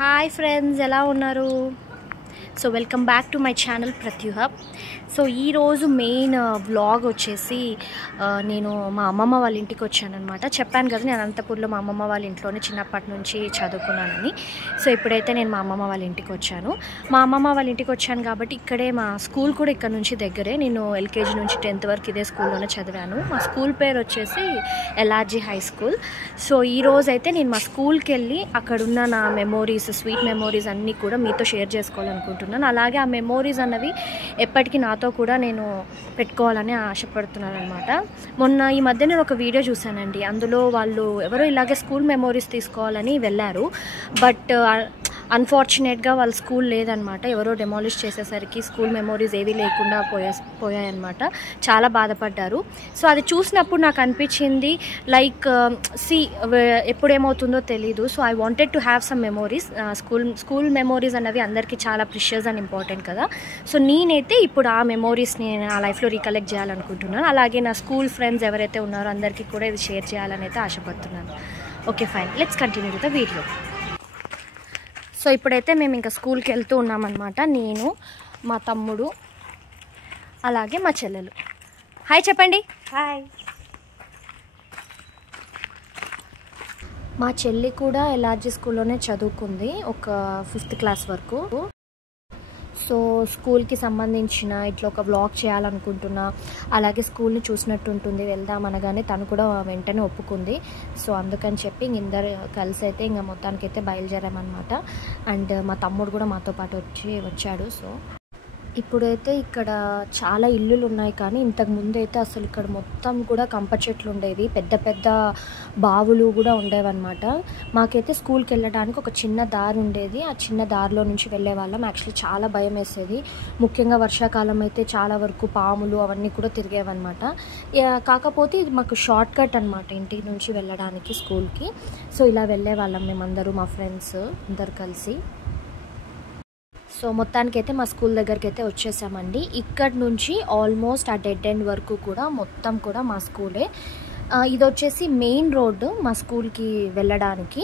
Hi friends, ఎలా ఉన్నారు? So welcome back to my channel ప్రత్యుహబ్. సో ఈరోజు మెయిన్ వ్లాగ్ వచ్చేసి నేను మా అమ్మమ్మ వాళ్ళ ఇంటికి వచ్చానమాట. చెప్పాను కదా, నేను అనంతపూర్లో మా అమ్మమ్మ వాళ్ళ ఇంట్లోనే చిన్నప్పటి నుంచి చదువుకున్నానని. సో ఇప్పుడైతే నేను మా అమ్మమ్మ వాళ్ళ ఇంటికి వచ్చాను. మా అమ్మమ్మ వాళ్ళ ఇంటికి వచ్చాను కాబట్టి ఇక్కడే మా స్కూల్ కూడా ఇక్కడ నుంచి దగ్గరే. నేను ఎల్కేజీ నుంచి 10th వరకు ఇదే స్కూల్లోనే చదివాను. మా స్కూల్ పేరు వచ్చేసి ఎల్ఆర్జీ హై స్కూల్. సో ఈరోజు అయితే నేను మా స్కూల్కి వెళ్ళి అక్కడున్న నా మెమోరీస్, స్వీట్ మెమోరీస్ అన్నీ కూడా మీతో షేర్ చేసుకోవాలనుకుంటున్నాను. అలాగే ఆ మెమోరీస్ అన్నవి ఎప్పటికీ నాతో కూడా నేను పెట్టుకోవాలని ఆశపడుతున్నాను అనమాట. మొన్న ఈ మధ్య నేను ఒక వీడియో చూశానండి. అందులో వాళ్ళు ఎవరో ఇలాగే స్కూల్ మెమోరీస్ తీసుకోవాలని వెళ్ళారు. బట్ అన్ఫార్చునేట్గా వాళ్ళ స్కూల్ లేదనమాట. ఎవరో డెమాలిష్ చేసేసరికి స్కూల్ మెమోరీస్ ఏవి లేకుండా పోయాయన్నమాట. చాలా బాధపడ్డారు. సో అది చూసినప్పుడు నాకు అనిపించింది లైక్ ఎప్పుడేమవుతుందో తెలీదు. So I wanted to have some memories. School memories అన్నవి అందరికీ చాలా ప్రిషియస్ అండ్ ఇంపార్టెంట్ కదా. సో నేనైతే ఇప్పుడు ఆ మెమోరీస్ని నా లైఫ్లో రీకలెక్ట్ చేయాలనుకుంటున్నాను. అలాగే నా స్కూల్ ఫ్రెండ్స్ ఎవరైతే ఉన్నారో అందరికీ కూడా ఇది షేర్ చేయాలని అయితే ఆశపడుతున్నాను. Okay fine, let's continue with the video. So ఇప్పుడైతే మేము ఇంకా స్కూల్కి వెళ్తూ ఉన్నామన్నమాట. నేను, మా తమ్ముడు, అలాగే మా చెల్లెలు. హాయ్ చెప్పండి. హాయ్. మా చెల్లి కూడా ఎల్ఆర్జీ స్కూల్లోనే చదువుకుంది, ఒక 5th క్లాస్ వరకు. సో స్కూల్కి సంబంధించిన ఇట్లా ఒక వ్లాగ్ చేయాలనుకుంటున్నా. అలాగే స్కూల్ని చూసినట్టు ఉంటుంది, వెళ్దాం అనగానే తను కూడా వెంటనే ఒప్పుకుంది. సో అందుకని చెప్పి ఇందరు కలిసి అయితే ఇంకా మొత్తానికైతే బయలుదేరామన్నమాట. అండ్ మా తమ్ముడు కూడా మాతో పాటు వచ్చాడు. సో ఇప్పుడైతే ఇక్కడ చాలా ఇల్లులు ఉన్నాయి, కానీ ఇంతకు ముందు అయితే అసలు ఇక్కడ మొత్తం కూడా కంప చెట్లు ఉండేవి, పెద్ద పెద్ద బావులు కూడా ఉండేవన్నమాట. మాకైతే స్కూల్కి వెళ్ళడానికి ఒక చిన్న దారి ఉండేది. ఆ చిన్న దారిలో నుంచి వెళ్ళే వాళ్ళం. యాక్చువల్లీ చాలా భయం వేసేది. ముఖ్యంగా వర్షాకాలం అయితే చాలా వరకు పాములు అవన్నీ కూడా తిరిగేవన్నమాట. కాకపోతే ఇది మాకు షార్ట్ కట్ అనమాట ఇంటి నుంచి వెళ్ళడానికి స్కూల్కి. సో ఇలా వెళ్ళే వాళ్ళం మేమందరూ, మా ఫ్రెండ్స్ అందరు కలిసి. సో మొత్తానికైతే మా స్కూల్ దగ్గరికి అయితే వచ్చేసామండి. ఇక్కడ నుంచి ఆల్మోస్ట్ ఆ డెడ్ ఎండ్ వరకు కూడా మొత్తం కూడా మా స్కూలే. ఇది వచ్చేసి మెయిన్ రోడ్డు మా స్కూల్కి వెళ్ళడానికి.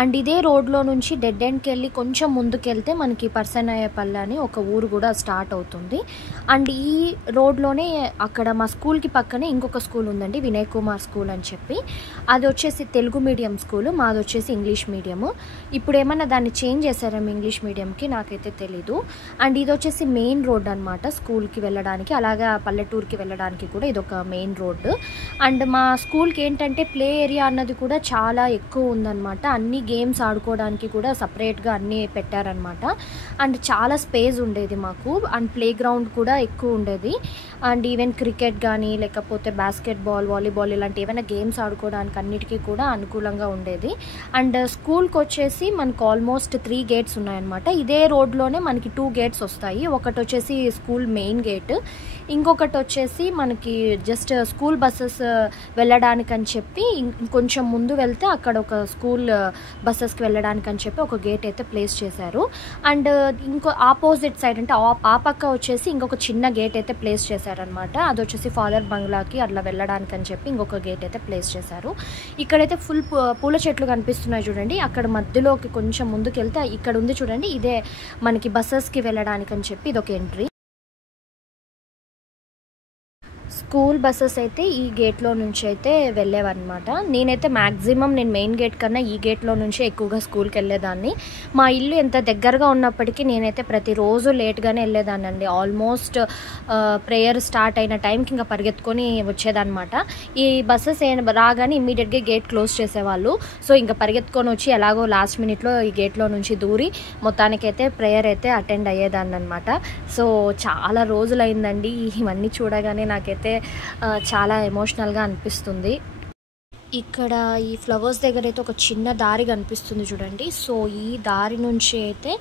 అండ్ ఇదే రోడ్లో నుంచి డెడ్ ఎండ్కి వెళ్ళి కొంచెం ముందుకు వెళ్తే మనకి పర్సనాయపల్లి అని ఒక ఊరు కూడా స్టార్ట్ అవుతుంది. అండ్ ఈ రోడ్లోనే అక్కడ మా స్కూల్కి పక్కనే ఇంకొక స్కూల్ ఉందండి, వినయ్ కుమార్ స్కూల్ అని చెప్పి. అది వచ్చేసి తెలుగు మీడియం స్కూలు, మాది వచ్చేసి ఇంగ్లీష్ మీడియము. ఇప్పుడు ఏమన్నా దాన్ని చేంజ్ చేశారేమో ఇంగ్లీష్ మీడియంకి, నాకైతే తెలీదు. అండ్ ఇది వచ్చేసి మెయిన్ రోడ్ అనమాట స్కూల్కి వెళ్ళడానికి, అలాగే పల్లెటూరుకి వెళ్ళడానికి కూడా ఇది ఒక మెయిన్ రోడ్డు. అండ్ మా స్కూల్కి ఏంటంటే ప్లే ఏరియా అన్నది కూడా చాలా ఎక్కువ ఉందన్నమాట. అన్ని గేమ్స్ ఆడుకోవడానికి కూడా సపరేట్గా అన్నీ పెట్టారనమాట. అండ్ చాలా స్పేస్ ఉండేది మాకు. అండ్ ప్లే గ్రౌండ్ కూడా ఎక్కువ ఉండేది. అండ్ ఈవెన్ క్రికెట్ కానీ లేకపోతే బాస్కెట్బాల్, వాలీబాల్ ఇలాంటి ఏమైనా గేమ్స్ ఆడుకోవడానికి అన్నిటికీ కూడా అనుకూలంగా ఉండేది. అండ్ స్కూల్కి వచ్చేసి మనకు ఆల్మోస్ట్ 3 గేట్స్ ఉన్నాయన్నమాట. ఇదే రోడ్లోనే మనకి 2 గేట్స్ వస్తాయి. ఒకటి వచ్చేసి స్కూల్ మెయిన్ గేట్, ఇంకొకటి వచ్చేసి మనకి జస్ట్ స్కూల్ బస్సెస్ వెళ్ళడానికని చెప్పి ఇంకొంచెం ముందు వెళ్తే అక్కడ ఒక స్కూల్ బస్సెస్కి వెళ్ళడానికని చెప్పి ఒక గేట్ అయితే ప్లేస్ చేశారు. అండ్ ఇంకో ఆపోజిట్ సైడ్ అంటే ఆ పక్క వచ్చేసి ఇంకొక చిన్న గేట్ అయితే ప్లేస్ చేశారనమాట. అది వచ్చేసి ఫాదర్ బంగ్లాకి అట్లా వెళ్ళడానికని చెప్పి ఇంకొక గేట్ అయితే ప్లేస్ చేశారు. ఇక్కడైతే ఫుల్ పూల చెట్లు కనిపిస్తున్నాయి చూడండి. అక్కడ మధ్యలోకి కొంచెం ముందుకు వెళ్తే ఇక్కడ ఉంది చూడండి, ఇదే మనకి బస్సెస్కి వెళ్ళడానికని చెప్పి ఇదొక ఎంట్రీ. స్కూల్ బస్సెస్ అయితే ఈ గేట్లో నుంచి అయితే వెళ్ళేవన్నమాట. నేనైతే మ్యాక్సిమం నేను మెయిన్ గేట్ కన్నా ఈ గేట్లో నుంచే ఎక్కువగా స్కూల్కి వెళ్ళేదాన్ని. మా ఇల్లు ఎంత దగ్గరగా ఉన్నప్పటికీ నేనైతే ప్రతిరోజు లేట్గానే వెళ్ళేదాన్ని అండి. ఆల్మోస్ట్ ప్రేయర్ స్టార్ట్ అయిన టైంకి ఇంకా పరిగెత్తుకొని వచ్చేదన్నమాట. ఈ బస్సెస్ రాగానే ఇమ్మీడియట్గా గేట్ క్లోజ్ చేసేవాళ్ళు. సో ఇంకా పరిగెత్తుకొని వచ్చి ఎలాగో లాస్ట్ మినిట్లో ఈ గేట్లో నుంచి దూరి మొత్తానికైతే ప్రేయర్ అయితే అటెండ్ అయ్యేదాన్ని అనమాట. సో చాలా రోజులైందండి ఇవన్నీ చూడగానే నాకైతే చాలా ఎమోషనల్గా అనిపిస్తుంది. ఇక్కడ ఈ ఫ్లవర్స్ దగ్గర అయితే ఒక చిన్న దారి కనిపిస్తుంది చూడండి. సో ఈ దారి నుంచి అయితే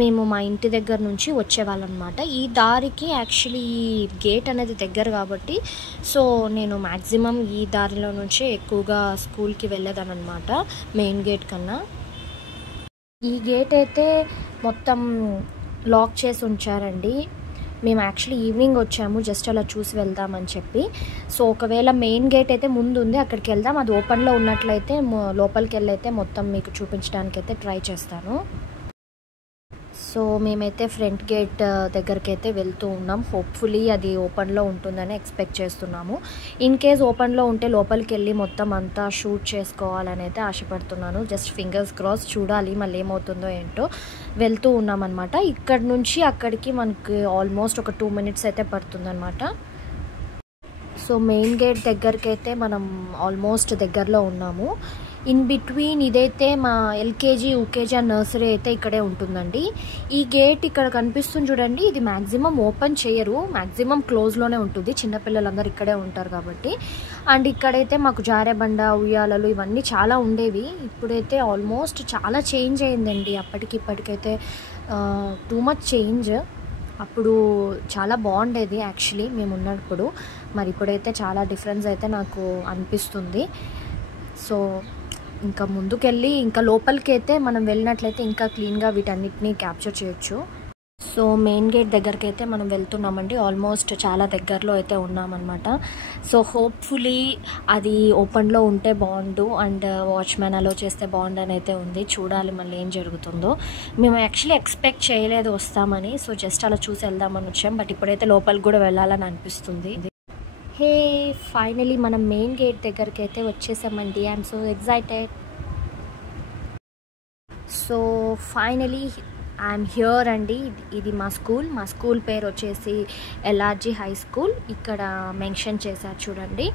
మేము మా ఇంటి దగ్గర నుంచి వచ్చేవాళ్ళం అనమాట. ఈ దారికి యాక్చువల్లీ ఈ గేట్ అనేది దగ్గర కాబట్టి సో నేను మ్యాక్సిమం ఈ దారిలో నుంచే ఎక్కువగా స్కూల్కి వెళ్ళేదాన్ని అనమాట, మెయిన్ గేట్ కన్నా. ఈ గేట్ అయితే మొత్తం లాక్ చేసి ఉంచారండి. మేము యాక్చువల్లీ ఈవినింగ్ వచ్చాము, జస్ట్ అలా చూసి వెళ్దామని చెప్పి. సో ఒకవేళ మెయిన్ గేట్ అయితే ముందు ఉంది, అక్కడికి వెళ్దాం. అది ఓపెన్లో ఉన్నట్లయితే లోపలికి వెళ్ళైతే మొత్తం మీకు చూపించడానికి అయితే ట్రై చేస్తాను. సో మేమైతే ఫ్రంట్ గేట్ దగ్గరికి అయితే వెళ్తూ ఉన్నాం. హోప్ఫుల్లీ అది ఓపెన్లో ఉంటుందని ఎక్స్పెక్ట్ చేస్తున్నాము. ఇన్ కేస్ ఓపెన్లో ఉంటే లోపలికి వెళ్ళి మొత్తం అంతా షూట్ చేసుకోవాలని అయితే ఆశపడుతున్నాను. జస్ట్ ఫింగర్స్ క్రాస్, చూడాలి మళ్ళీ ఏమవుతుందో ఏంటో. వెళ్తూ ఉన్నామన్నమాట. ఇక్కడ నుంచి అక్కడికి మనకి ఆల్మోస్ట్ ఒక 2 minutes అయితే పడుతుందన్నమాట. సో మెయిన్ గేట్ దగ్గరికి అయితే మనం ఆల్మోస్ట్ దగ్గరలో ఉన్నాము. ఇన్ బిట్వీన్ ఇదైతే మా ఎల్కేజీ, యూకేజీ అండ్ నర్సరీ అయితే ఇక్కడే ఉంటుందండి. ఈ గేట్ ఇక్కడ కనిపిస్తుంది చూడండి, ఇది మ్యాక్సిమం ఓపెన్ చేయరు, మ్యాక్సిమం క్లోజ్లోనే ఉంటుంది. చిన్నపిల్లలందరూ ఇక్కడే ఉంటారు కాబట్టి. అండ్ ఇక్కడైతే మాకు జారేబండ, ఉయ్యాలలు ఇవన్నీ చాలా ఉండేవి. ఇప్పుడైతే ఆల్మోస్ట్ చాలా చేంజ్ అయిందండి. అప్పటికి ఇప్పటికైతే టూ మచ్ చేంజ్. అప్పుడు చాలా బాగుండేది యాక్చువల్లీ మేము ఉన్నప్పుడు. మరి ఇప్పుడైతే చాలా డిఫరెన్స్ అయితే నాకు అనిపిస్తుంది. సో ఇంకా ముందుకెళ్ళి ఇంకా లోపలికి అయితే మనం వెళ్ళినట్లయితే ఇంకా క్లీన్గా వీటన్నిటిని క్యాప్చర్ చేయొచ్చు. సో మెయిన్ గేట్ దగ్గరికి అయితే మనం వెళ్తున్నామండి. ఆల్మోస్ట్ చాలా దగ్గరలో అయితే ఉన్నామన్నమాట. సో హోప్ఫుల్లీ అది ఓపెన్లో ఉంటే బాగుండు అండ్ వాచ్మెన్ అలో చేస్తే బాగుండు అని అయితే ఉంది. చూడాలి మళ్ళీ ఏం జరుగుతుందో. మేము యాక్చువల్లీ ఎక్స్పెక్ట్ చేయలేదు వస్తామని. సో జస్ట్ అలా చూసి వెళ్దామని వచ్చాం. బట్ ఇప్పుడైతే లోపలికి కూడా వెళ్ళాలని అనిపిస్తుంది. హే, ఫైనలీ మనం మెయిన్ గేట్ దగ్గరికి అయితే వచ్చేసామండి. I'm so excited. So finally I'm here అండి. ఇది మా స్కూల్ పేరు వచ్చేసి ఎల్ఆర్జీ హై స్కూల్. ఇక్కడ మెన్షన్ చేశారు చూడండి.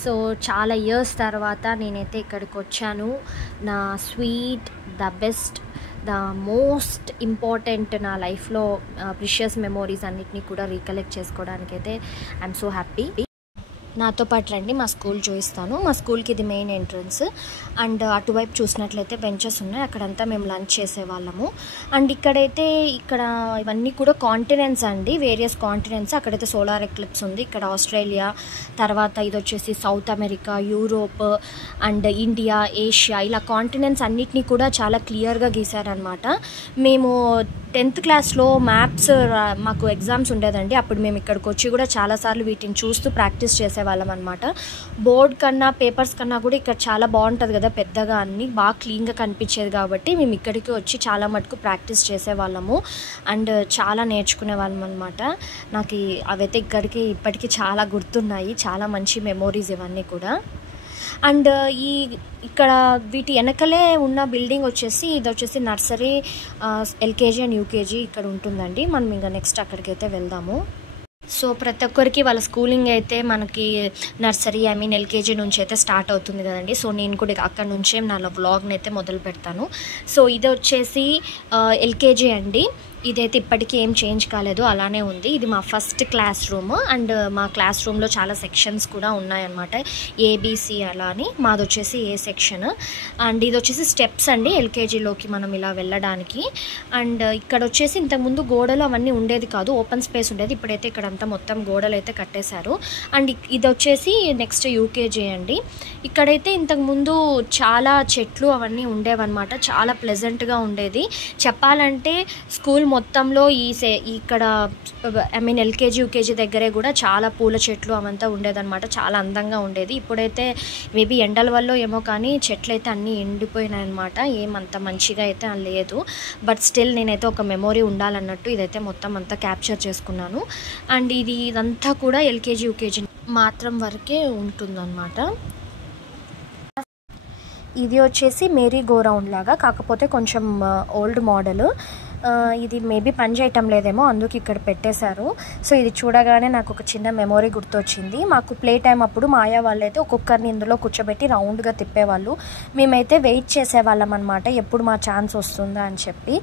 సో చాలా ఇయర్స్ తర్వాత నేనైతే ఇక్కడికి వచ్చాను. నా sweet, the best, the most important నా లైఫ్లో ప్రిషియస్ మెమోరీస్ అన్నిటినీ కూడా రీకలెక్ట్ చేసుకోవడానికైతే ఐఎమ్ సో హ్యాపీ. నాతో పాటు రండి, మా స్కూల్ చూపిస్తాను. మా స్కూల్కి ఇది మెయిన్ ఎంట్రన్స్. అండ్ అటువైపు చూసినట్లయితే బెంచెస్ ఉన్నాయి, అక్కడంతా మేము లంచ్ చేసేవాళ్ళము. అండ్ ఇక్కడ ఇవన్నీ కూడా కాంటినెంట్స్ అండి, వేరియస్ కాంటినెంట్స్. అక్కడైతే సోలార్ ఎక్లిప్స్ ఉంది. ఇక్కడ ఆస్ట్రేలియా, తర్వాత ఇది వచ్చేసి south America, Europe and India, Asia, ఇలా కాంటినెంట్స్ అన్నిటినీ కూడా చాలా క్లియర్గా గీశారనమాట. మేము 10th క్లాస్లో మ్యాప్స్ మాకు ఎగ్జామ్స్ ఉండేదండి. అప్పుడు మేము ఇక్కడికి వచ్చి కూడా చాలాసార్లు వీటిని చూస్తూ ప్రాక్టీస్ చేసేవాళ్ళం అనమాట. బోర్డ్ కన్నా, పేపర్స్ కన్నా కూడా ఇక్కడ చాలా బాగుంటుంది కదా, పెద్దగా అన్నీ బాగా క్లీన్గా కనిపించేది. కాబట్టి మేము ఇక్కడికి వచ్చి చాలా మటుకు ప్రాక్టీస్ చేసేవాళ్ళము అండ్ చాలా నేర్చుకునే వాళ్ళం అనమాట. నాకు అవైతే ఇప్పటికీ చాలా గుర్తున్నాయి. చాలా మంచి మెమోరీస్ ఇవన్నీ కూడా. అండ్ ఇక్కడ వీటి వెనకలే ఉన్న బిల్డింగ్ వచ్చేసి ఇది వచ్చేసి నర్సరీ, ఎల్కేజీ అండ్ యూకేజీ ఇక్కడ ఉంటుందండి. మనం ఇంకా నెక్స్ట్ అక్కడికైతే వెళ్దాము. సో ప్రతి ఒక్కరికి వాళ్ళ స్కూలింగ్ అయితే మనకి నర్సరీ, ఎల్కేజీ నుంచి అయితే స్టార్ట్ అవుతుంది కదండి. సో నేను కూడా అక్కడ నుంచే నా వ్లాగ్ని అయితే మొదలు పెడతాను. సో ఇది వచ్చేసి ఎల్కేజీ అండి. ఇదైతే ఇప్పటికీ ఏం చేంజ్ కాలేదు, అలానే ఉంది. ఇది మా ఫస్ట్ క్లాస్ రూమ్. అండ్ మా క్లాస్ రూమ్లో చాలా సెక్షన్స్ కూడా ఉన్నాయన్నమాట, ఏబిసి అలా అని. మాది వచ్చేసి ఏ సెక్షన్. అండ్ ఇది వచ్చేసి స్టెప్స్ అండి ఎల్కేజీలోకి మనం ఇలా వెళ్ళడానికి. అండ్ ఇక్కడ వచ్చేసి ఇంతకుముందు గోడలు అవన్నీ ఉండేది కాదు, ఓపెన్ స్పేస్ ఉండేది. ఇప్పుడైతే ఇక్కడంతా మొత్తం గోడలు అయితే కట్టేశారు. అండ్ ఇది వచ్చేసి నెక్స్ట్ యూకేజీ అండి. ఇక్కడైతే ఇంతకుముందు చాలా చెట్లు అవన్నీ ఉండేవన్నమాట, చాలా ప్లెజెంట్గా ఉండేది. చెప్పాలంటే స్కూల్ మొత్తంలో ఇక్కడ ఎల్కేజీ, యూకేజీ దగ్గరే కూడా చాలా పూల చెట్లు అవంతా ఉండేదన్నమాట. చాలా అందంగా ఉండేది. ఇప్పుడైతే మేబీ ఎండల వల్ల ఏమో కానీ చెట్లు అయితే అన్నీ ఎండిపోయినాయి అనమాట. ఏమంత మంచిగా అయితే లేదు. బట్ స్టిల్ నేనైతే ఒక మెమొరీ ఉండాలన్నట్టు ఇదైతే మొత్తం అంతా క్యాప్చర్ చేసుకున్నాను. అండ్ ఇదంతా కూడా ఎల్కేజీ, యూకేజీ మాత్రం వరకే ఉంటుందన్నమాట. ఇది వచ్చేసి మేరీ గో రౌండ్ లాగా, కాకపోతే కొంచెం ఓల్డ్ మోడల్. ఇది మేబీ పని చేయటం లేదేమో, అందుకు ఇక్కడ పెట్టేశారు. సో ఇది చూడగానే నాకు ఒక చిన్న మెమొరీ గుర్తొచ్చింది. మాకు ప్లే టైం అప్పుడు మా ఆయా వాళ్ళు అయితే ఒక్కొక్కరిని ఇందులో కూర్చోబెట్టి రౌండ్గా తిప్పేవాళ్ళు. మేమైతే వెయిట్ చేసేవాళ్ళం అనమాట, ఎప్పుడు మా ఛాన్స్ వస్తుందా అని చెప్పి.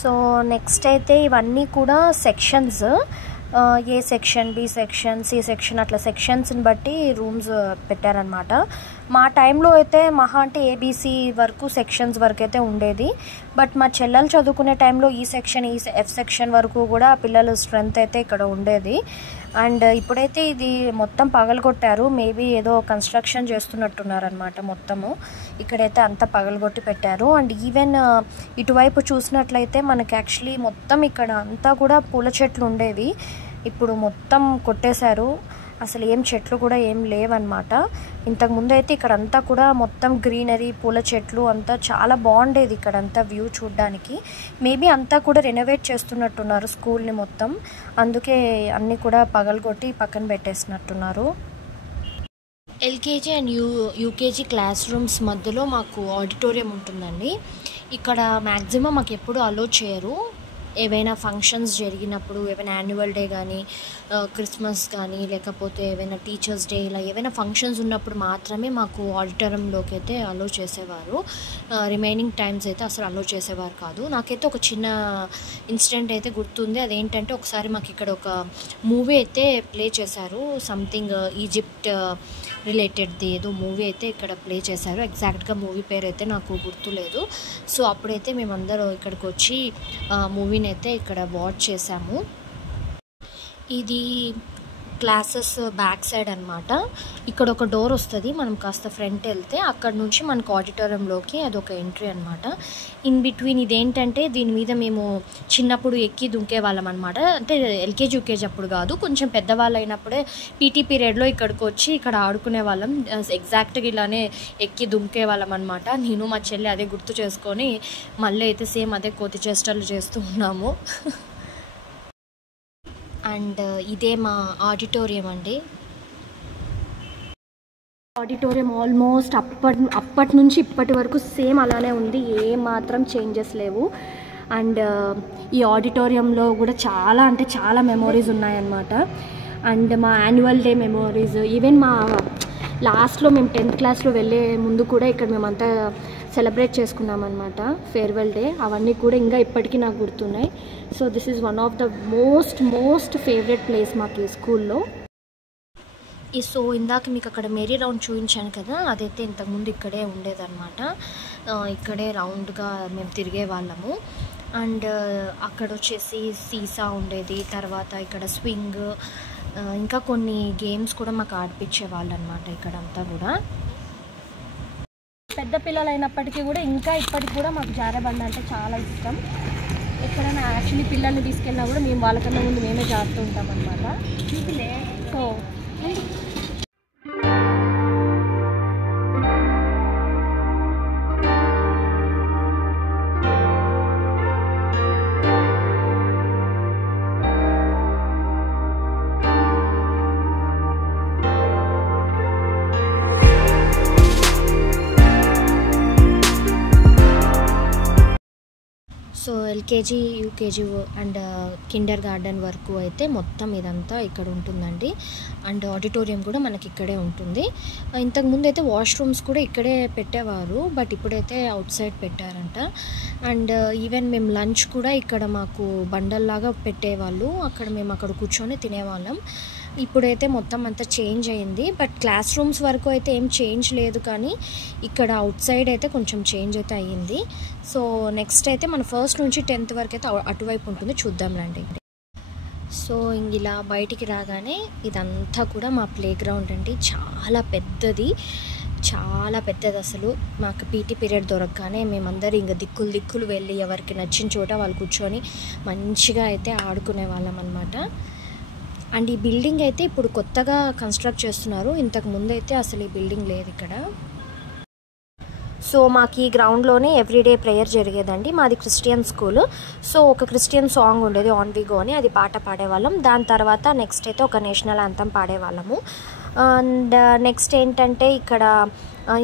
సో నెక్స్ట్ అయితే ఇవన్నీ కూడా sections, A section, B section, C section, అట్లా సెక్షన్స్ని బట్టి రూమ్స్ పెట్టారనమాట. మా టైంలో అయితే మహా అంటే ఏబీసీ వరకు సెక్షన్స్ వరకు అయితే ఉండేది. బట్ మా చెల్లెలు చదువుకునే టైంలో ఈ సెక్షన్, ఎఫ్ సెక్షన్ వరకు కూడా పిల్లల స్ట్రెంత్ అయితే ఇక్కడ ఉండేది. అండ్ ఇప్పుడైతే ఇది మొత్తం పగలగొట్టారు. మేబీ ఏదో కన్స్ట్రక్షన్ చేస్తున్నట్టున్నారనమాట మొత్తము. ఇక్కడైతే అంతా పగలగొట్టి పెట్టారు. అండ్ ఈవెన్ ఇటువైపు చూసినట్లయితే మనకి యాక్చువల్లీ మొత్తం ఇక్కడ అంతా కూడా పూల చెట్లు ఉండేవి, ఇప్పుడు మొత్తం కొట్టేశారు. అసలు ఏం చెట్లు కూడా ఏం లేవన్నమాట. ఇంతకుముందు అయితే ఇక్కడంతా కూడా మొత్తం గ్రీనరీ, పూల చెట్లు అంతా చాలా బాగుండేది ఇక్కడంతా వ్యూ చూడడానికి. మేబీ అంతా కూడా రెనోవేట్ చేస్తున్నట్టున్నారు స్కూల్ని మొత్తం, అందుకే అన్నీ కూడా పగలగొట్టి పక్కన పెట్టేసినట్టున్నారు. LKG and UKG class rooms మధ్యలో మాకు ఆడిటోరియం ఉంటుందండి. ఇక్కడ మ్యాక్సిమం మాకు ఎప్పుడు అలో చేయరు. ఏవైనా ఫంక్షన్స్ జరిగినప్పుడు, ఏవైనా యాన్యువల్ డే కానీ, క్రిస్మస్ కానీ, లేకపోతే ఏవైనా టీచర్స్ డే, ఇలా ఏవైనా ఫంక్షన్స్ ఉన్నప్పుడు మాత్రమే మాకు ఆడిటోరియంలోకి అయితే అలో చేసేవారు. రిమైనింగ్ టైమ్స్ అయితే అసలు అలో చేసేవారు కాదు. నాకైతే ఒక చిన్న ఇన్సిడెంట్ అయితే గుర్తుంది. అదేంటంటే ఒకసారి మాకు ఇక్కడ ఒక మూవీ అయితే ప్లే చేశారు. సంథింగ్ ఈజిప్ట్ రిలేటెడ్ది ఏదో మూవీ అయితే ఇక్కడ ప్లే చేశారు. ఎగ్జాక్ట్గా మూవీ పేరు అయితే నాకు గుర్తులేదు. సో అప్పుడైతే మేమందరం ఇక్కడికి వచ్చి మూవీని అయితే ఇక్కడ వాచ్ చేసాము. ఇది క్లాసెస్ బ్యాక్ సైడ్ అనమాట. ఇక్కడ ఒక డోర్ వస్తుంది, మనం కాస్త ఫ్రంట్ వెళ్తే అక్కడ నుంచి మనకు ఆడిటోరియంలోకి అదొక ఎంట్రీ అనమాట. ఇన్ బిట్వీన్ ఇదేంటంటే దీని మీద మేము చిన్నప్పుడు ఎక్కి దుంకే వాళ్ళం అనమాట. అంటే ఎల్కేజీ యూకేజీ అప్పుడు కాదు, కొంచెం పెద్దవాళ్ళు అయినప్పుడే పీటీ పీరియడ్లో ఇక్కడికి వచ్చి ఇక్కడ ఆడుకునే వాళ్ళం. ఎగ్జాక్ట్గా ఇలానే ఎక్కి దుంకే వాళ్ళం అనమాట. నేను మా చెల్లి అదే గుర్తు చేసుకొని మళ్ళీ అయితే సేమ్ అదే కోతి చేష్టలు చేస్తూ ఉన్నాము. అండ్ ఇదే మా ఆడిటోరియం అండి. ఆడిటోరియం ఆల్మోస్ట్ అప్పటి నుంచి ఇప్పటి వరకు సేమ్ అలానే ఉంది, ఏ మాత్రం చేంజెస్ లేవు. అండ్ ఈ ఆడిటోరియంలో కూడా చాలా అంటే చాలా మెమోరీస్ ఉన్నాయన్నమాట. అండ్ మా యాన్యువల్ డే మెమోరీస్, ఈవెన్ మా లాస్ట్లో మేము 10th క్లాస్లో వెళ్ళే ముందు కూడా ఇక్కడ మేమంతా సెలబ్రేట్ చేసుకున్నామన్నమాట ఫేర్వెల్ డే. అవన్నీ కూడా ఇంకా ఇప్పటికీ నాకు గుర్తున్నాయి. So this is one of the most favourite place మాకు ఈ స్కూల్లో. సో ఇందాక మీకు అక్కడ మేరీ రౌండ్ చూపించాను కదా, అదైతే ఇంతకుముందు ఇక్కడే ఉండేదన్నమాట. ఇక్కడే రౌండ్గా మేము తిరిగే వాళ్ళము. అండ్ అక్కడ వచ్చేసి సీసా ఉండేది, తర్వాత ఇక్కడ స్వింగ్, ఇంకా కొన్ని గేమ్స్ కూడా మాకు ఆడిపించే వాళ్ళు అనమాట ఇక్కడంతా కూడా. పెద్ద పిల్లలు అయినప్పటికీ కూడా ఇంకా ఇప్పటికి కూడా మాకు జారేబండ అంటే చాలా ఇష్టం. ఎక్కడైనా యాక్చువల్లీ పిల్లల్ని తీసుకెళ్ళినా కూడా మేము వాళ్ళకన్నా ముందు మేమే జారుతూ ఉంటాం అనమాట. So LKG UKG and Kinder garden వరకు అయితే మొత్తం ఇదంతా ఇక్కడ ఉంటుందండి. అండ్ ఆడిటోరియం కూడా మనకి ఇక్కడే ఉంటుంది. ఇంతకుముందు అయితే వాష్రూమ్స్ కూడా ఇక్కడే పెట్టేవారు, బట్ ఇప్పుడైతే అవుట్ సైడ్ పెట్టారంట. అండ్ ఈవెన్ మేము లంచ్ కూడా ఇక్కడ మాకు బండల్లాగా పెట్టేవాళ్ళు, అక్కడ మేము అక్కడ కూర్చొని తినేవాళ్ళం. ఇప్పుడైతే మొత్తం అంతా చేంజ్ అయింది, బట్ క్లాస్ రూమ్స్ వరకు అయితే ఏం చేంజ్ లేదు, కానీ ఇక్కడ అవుట్ సైడ్ అయితే కొంచెం చేంజ్ అయితే అయ్యింది. సో నెక్స్ట్ అయితే మన 1st నుంచి 10th వరకు అయితే అటువైపు ఉంటుంది, చూద్దాం రండి. సో ఇలా బయటికి రాగానే ఇదంతా కూడా మా ప్లే గ్రౌండ్ అండి. చాలా పెద్దది అసలు. మాకు పీటీ పీరియడ్ దొరకగానే మేమందరూ ఇంకా దిక్కులు వెళ్ళి ఎవరికి నచ్చిన చోట వాళ్ళు కూర్చొని మంచిగా అయితే ఆడుకునే వాళ్ళం అనమాట. అండ్ ఈ బిల్డింగ్ అయితే ఇప్పుడు కొత్తగా కన్స్ట్రక్ట్ చేస్తున్నారు, ఇంతకు ముందు అయితే అసలు ఈ బిల్డింగ్ లేదు ఇక్కడ. సో మాకు ఈ గ్రౌండ్లోనే ఎవ్రీడే ప్రేయర్ జరిగేదండి. మాది క్రిస్టియన్ స్కూల్. సో ఒక క్రిస్టియన్ సాంగ్ ఉండేది, ఆన్ వి గో అని, అది పాట పాడేవాళ్ళం. దాని తర్వాత నెక్స్ట్ అయితే ఒక నేషనల్ యాంథమ్ పాడేవాళ్ళము. అండ్ నెక్స్ట్ ఏంటంటే ఇక్కడ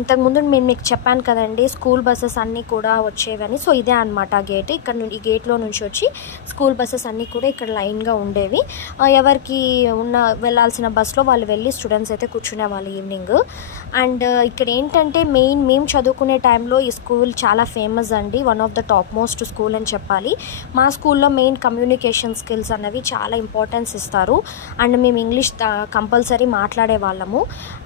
ఇంతకుముందు నేను మీకు చెప్పాను కదండి స్కూల్ బస్సెస్ అన్నీ కూడా వచ్చేవని. సో ఇదే అనమాట గేట్. ఇక్కడ ఈ గేట్లో నుంచి వచ్చి స్కూల్ బస్సెస్ అన్నీ కూడా ఇక్కడ లైన్గా ఉండేవి. ఎవరికి వెళ్ళాల్సిన బస్సులో వాళ్ళు వెళ్ళి స్టూడెంట్స్ అయితే కూర్చునే వాళ్ళు ఈవినింగ్. అండ్ ఇక్కడ ఏంటంటే మేము చదువుకునే టైంలో ఈ స్కూల్ చాలా ఫేమస్ అండి, one of the top most school అని చెప్పాలి. మా స్కూల్లో మెయిన్ కమ్యూనికేషన్ స్కిల్స్ అనేవి చాలా ఇంపార్టెన్స్ ఇస్తారు. అండ్ మేము ఇంగ్లీష్ కంపల్సరీ మాట్లాడే వాళ్ళము.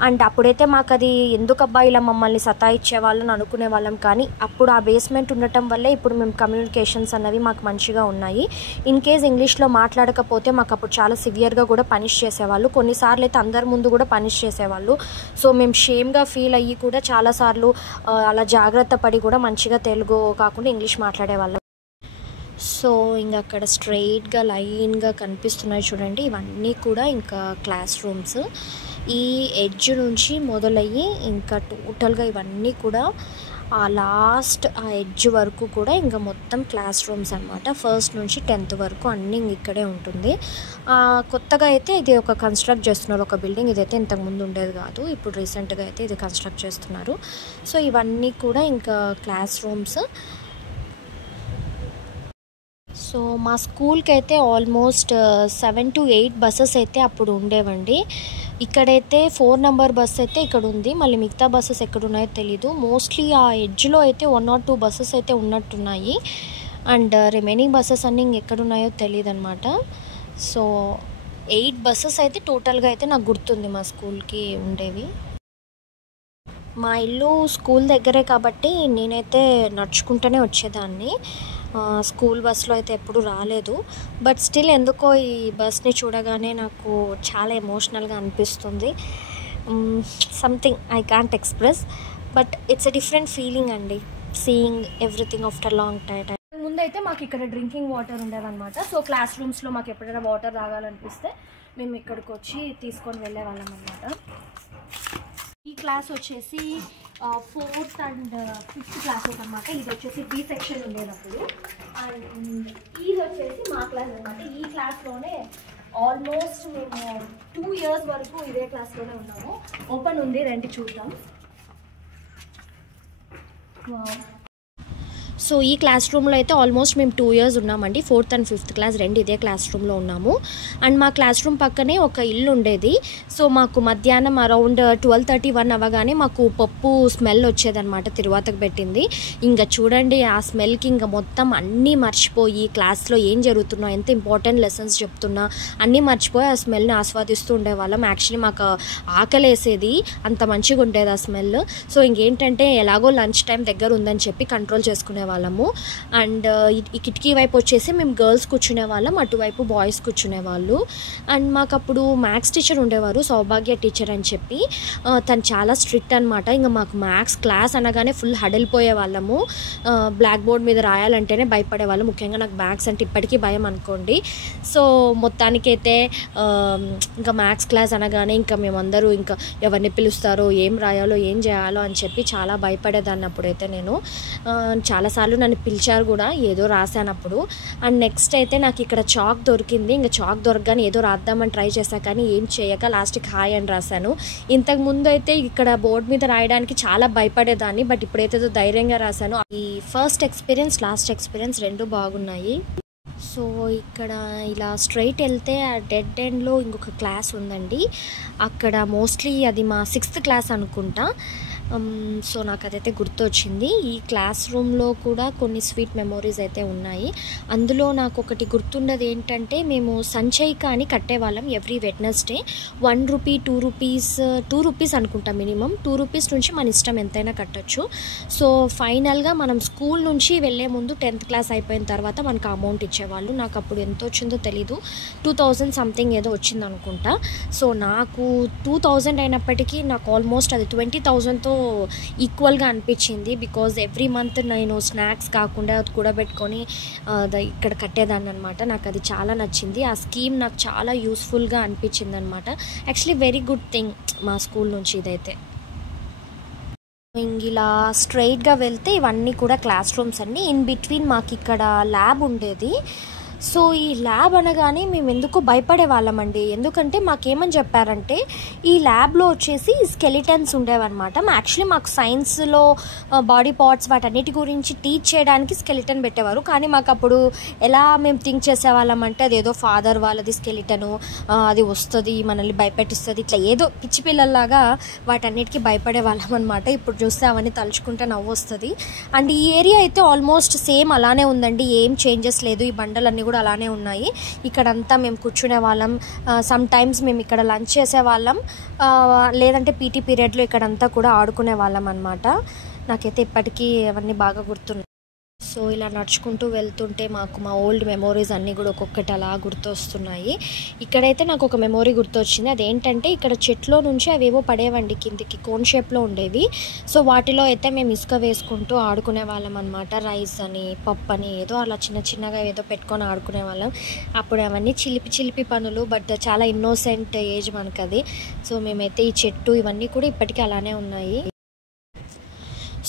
అండ్ అప్పుడైతే మాకు అది ఎందుకబ్బా ఇలా మమ్మల్ని సతాయిచ్చే వాళ్ళని అనుకునే వాళ్ళం, కానీ అప్పుడు ఆ బేస్మెంట్ ఉండటం వల్లే ఇప్పుడు మేము కమ్యూనికేషన్స్ అనేవి మాకు మంచిగా ఉన్నాయి. ఇన్ కేస్ ఇంగ్లీష్లో మాట్లాడకపోతే మాకు అప్పుడు చాలా సివియర్గా కూడా పనిష్ చేసేవాళ్ళు, కొన్నిసార్లు అయితే అందరి ముందు కూడా పనిష్ చేసేవాళ్ళు. సో మేము షేమ్గా ఫీల్ అయ్యి కూడా చాలాసార్లు అలా జాగ్రత్త పడి కూడా మంచిగా తెలుగు కాకుండా ఇంగ్లీష్ మాట్లాడే వాళ్ళం. సో ఇంకా అక్కడ స్ట్రైట్గా లైన్గా కనిపిస్తున్నాయి చూడండి, ఇవన్నీ కూడా ఇంకా క్లాస్ రూమ్స్. ఈ ఎడ్జ్ నుంచి మొదలయ్యి ఇంకా టోటల్గా ఇవన్నీ కూడా ఆ లాస్ట్ ఆ ఎడ్జ్ వరకు కూడా ఇంకా మొత్తం క్లాస్ రూమ్స్ అనమాట. 1st నుంచి 10th వరకు అన్నీ ఇక్కడే ఉంటుంది. కొత్తగా అయితే ఇది ఒక కన్స్ట్రక్ట్ చేస్తున్నారు ఒక బిల్డింగ్. ఇదైతే ఇంతకుముందు ఉండేది కాదు, ఇప్పుడు రీసెంట్గా అయితే ఇది కన్స్ట్రక్ట్ చేస్తున్నారు. సో ఇవన్నీ కూడా ఇంకా క్లాస్ రూమ్స్. సో మా స్కూల్కి అయితే ఆల్మోస్ట్ 7 to 8 బస్సెస్ అయితే అప్పుడు ఉండేవండి. ఇక్కడైతే 4 నెంబర్ బస్సు అయితే ఇక్కడ ఉంది, మళ్ళీ మిగతా బస్సెస్ ఎక్కడున్నాయో తెలీదు. మోస్ట్లీ ఆ ఎడ్జ్లో అయితే 1 or 2 బస్సెస్ అయితే ఉన్నట్టున్నాయి, అండ్ రిమైనింగ్ బస్సెస్ అన్నీ ఇంకెక్కడున్నాయో తెలియదు అనమాట. సో 8 బస్సెస్ అయితే టోటల్గా అయితే నాకు గుర్తుంది మా స్కూల్కి ఉండేవి. మా ఇల్లు స్కూల్ దగ్గరే కాబట్టి నేనైతే నడుచుకుంటూనే వచ్చేదాన్ని. స్కూల్ బస్లో అయితే ఎప్పుడు రాలేదు. బట్ స్టిల్ ఎందుకో ఈ బస్ని చూడగానే నాకు చాలా ఎమోషనల్గా అనిపిస్తుంది. Something I can't express, but it's a different feeling అండి, seeing everything after long time. ముందైతే మాకు ఇక్కడ డ్రింకింగ్ వాటర్ ఉండేదన్నమాట. సో క్లాస్ రూమ్స్లో మాకు ఎప్పుడైనా వాటర్ తాగాలనిపిస్తే మేము ఇక్కడికి వచ్చి తీసుకొని వెళ్ళేవాళ్ళం అన్నమాట. ఈ క్లాస్ వచ్చేసి 4th and 5th క్లాసెస్ అనమాట. ఇది వచ్చేసి బి సెక్షన్ ఉండేటప్పుడు, అండ్ ఇది వచ్చేసి మా క్లాస్ అనమాట. ఈ క్లాస్లోనే ఆల్మోస్ట్ మేము 2 years వరకు ఇదే క్లాస్లోనే ఉన్నాము. ఓపెన్ ఉంది, రండి చూద్దాం. సో ఈ క్లాస్ రూమ్లో అయితే ఆల్మోస్ట్ మేము 2 years ఉన్నామండి. 4th and 5th క్లాస్ రెండు ఇదే క్లాస్ రూమ్లో ఉన్నాము. అండ్ మా క్లాస్ రూమ్ పక్కనే ఒక ఇల్లు ఉండేది. సో మాకు మధ్యాహ్నం అరౌండ్ 12:31 అవ్వగానే మాకు పప్పు స్మెల్ వచ్చేదన్నమాట, తిరువాతకు పెట్టింది. ఇంకా చూడండి ఆ స్మెల్కి ఇంకా మొత్తం అన్నీ మర్చిపోయి, క్లాస్లో ఏం జరుగుతున్నా, ఎంత ఇంపార్టెంట్ లెసన్స్ చెప్తున్నా అన్నీ మర్చిపోయి ఆ స్మెల్ని ఆస్వాదిస్తూ ఉండేవాళ్ళం. యాక్చువల్లీ మాకు ఆకలి వేసేది, అంత మంచిగా ఉండేది ఆ స్మెల్. సో ఇంకేంటంటే ఎలాగో లంచ్ టైం దగ్గర ఉందని చెప్పి కంట్రోల్ చేసుకునే వాళ్ళము. అండ్ ఈ కిటికీ వైపు వచ్చేసి మేము గర్ల్స్ కూర్చునే వాళ్ళం, అటువైపు బాయ్స్ కూర్చునే వాళ్ళు. అండ్ మాకు అప్పుడు మ్యాథ్స్ టీచర్ ఉండేవారు, సౌభాగ్య టీచర్ అని చెప్పి. తను చాలా స్ట్రిక్ట్ అనమాట. ఇంకా మాకు మ్యాథ్స్ క్లాస్ అనగానే ఫుల్ హడలిపోయే వాళ్ళము. బ్లాక్ బోర్డ్ మీద రాయాలంటేనే భయపడేవాళ్ళం. ముఖ్యంగా నాకు మ్యాథ్స్ అంటే ఇప్పటికీ భయం అనుకోండి. సో మొత్తానికైతే ఇంకా మ్యాథ్స్ క్లాస్ అనగానే ఇంకా మేమందరూ ఇంకా ఎవరిని పిలుస్తారో, ఏం రాయాలో, ఏం చేయాలో అని చెప్పి చాలా భయపడేదాన్ని అప్పుడైతే నేను. చాలాసార్లు నన్ను పిలిచారు కూడా, ఏదో రాశానప్పుడు. అండ్ నెక్స్ట్ అయితే నాకు ఇక్కడ చాక్ దొరికింది. ఇంకా చాక్ దొరకగానే ఏదో రాద్దామని ట్రై చేశా, కానీ ఏం చేయక లాస్ట్కి హాయ్ అని రాశాను. ఇంతకుముందు అయితే ఇక్కడ బోర్డు మీద రాయడానికి చాలా భయపడేదాన్ని, బట్ ఇప్పుడైతే ధైర్యంగా రాశాను. ఈ ఫస్ట్ ఎక్స్పీరియన్స్, లాస్ట్ ఎక్స్పీరియన్స్ రెండు బాగున్నాయి. సో ఇక్కడ ఇలా స్ట్రైట్ వెళ్తే ఆ డెడ్ ఎండ్లో ఇంకొక క్లాస్ ఉందండి. అక్కడ మోస్ట్లీ అది మా 6th క్లాస్ అనుకుంటా. సో నాకు అదైతే గుర్తొచ్చింది. ఈ క్లాస్ రూమ్లో కూడా కొన్ని స్వీట్ మెమోరీస్ అయితే ఉన్నాయి. అందులో నాకు ఒకటి గుర్తుండదు ఏంటంటే, మేము సంచయిక అని కట్టేవాళ్ళం every Wednesday. 1 rupee, 2 rupees, 2 rupees అనుకుంటా మినిమం. 2 రూపీస్ నుంచి మన ఇష్టం ఎంతైనా కట్టచ్చు. సో ఫైనల్గా మనం స్కూల్ నుంచి వెళ్ళే ముందు 10th క్లాస్ అయిపోయిన తర్వాత మనకు అమౌంట్ ఇచ్చేవాళ్ళు. నాకు అప్పుడు ఎంత వచ్చిందో తెలీదు, 2000 సంథింగ్ ఏదో వచ్చింది అనుకుంటా. సో నాకు 2000 అయినప్పటికీ నాకు ఆల్మోస్ట్ అది 20,000తో ఈక్వల్గా అనిపించింది. బికాజ్ ఎవ్రీ మంత్ నేను స్నాక్స్ కాకుండా కూడబెట్టుకొని ఇక్కడ కట్టేదాన్ని అనమాట. నాకు అది చాలా నచ్చింది. ఆ స్కీమ్ నాకు చాలా యూస్ఫుల్గా అనిపించింది అనమాట. యాక్చువల్లీ వెరీ గుడ్ థింగ్ మా స్కూల్ నుంచి ఇదైతే. ఇలా స్ట్రైట్గా వెళ్తే ఇవన్నీ కూడా క్లాస్ రూమ్స్ అండి. ఇన్ బిట్వీన్ మాకు ఇక్కడ ల్యాబ్ ఉండేది. సో ఈ ల్యాబ్ అనగానే మేము ఎందుకు భయపడే వాళ్ళమండి. ఎందుకంటే మాకేమని చెప్పారంటే, ఈ ల్యాబ్లో వచ్చేసి స్కెలిటన్స్ ఉండేవన్నమాట. యాక్చువల్లీ మాకు సైన్స్లో బాడీ పార్ట్స్ వాటన్నిటి గురించి టీచ్ చేయడానికి స్కెలిటన్ పెట్టేవారు. కానీ మాకు అప్పుడు ఎలా మేము థింక్ చేసేవాళ్ళం అంటే, అదేదో ఫాదర్ వాళ్ళది స్కెలిటను, అది వస్తుంది మనల్ని భయపెట్టిస్తుంది, ఇట్లా ఏదో పిచ్చి పిల్లల్లాగా వాటన్నిటికీ భయపడే వాళ్ళం అనమాట. ఇప్పుడు చూస్తే అవన్నీ తలుచుకుంటే నవ్వు వస్తుంది. అండ్ ఈ ఏరియా అయితే ఆల్మోస్ట్ సేమ్ అలానే ఉందండి, ఏం చేంజెస్ లేదు. ఈ బండలన్నీ కూడా అలానే ఉన్నాయి. ఇక్కడంతా మేము కూర్చునే వాళ్ళం. సమ్ టైమ్స్ మేము ఇక్కడ లంచ్ చేసేవాళ్ళం, లేదంటే పీటీ పీరియడ్లో ఇక్కడంతా కూడా ఆడుకునే వాళ్ళం అనమాట. నాకైతే ఇప్పటికీ అవన్నీ బాగా గుర్తున్నాయి. సో ఇలా నడుచుకుంటూ వెళ్తుంటే మాకు మా ఓల్డ్ మెమోరీస్ అన్నీ కూడా ఒక్కొక్కటి అలా గుర్తొస్తున్నాయి. ఇక్కడైతే నాకు ఒక మెమొరీ గుర్తొచ్చింది. అదేంటంటే ఇక్కడ చెట్లో నుంచి అవేవో పడేవండి కిందికి, కోన్ షేప్లో ఉండేవి. సో వాటిలో అయితే మేము ఇసుక వేసుకుంటూ ఆడుకునే వాళ్ళం అనమాట. రైస్ అని, పప్పు అని ఏదో అలా చిన్న చిన్నగా ఏదో పెట్టుకొని ఆడుకునే వాళ్ళం. అప్పుడు అవన్నీ చిలిపి చిలిపి పనులు, బట్ చాలా ఇన్నోసెంట్ ఏజ్ మనకు అది. సో మేమైతే ఈ చెట్టు ఇవన్నీ కూడా ఇప్పటికీ అలానే ఉన్నాయి.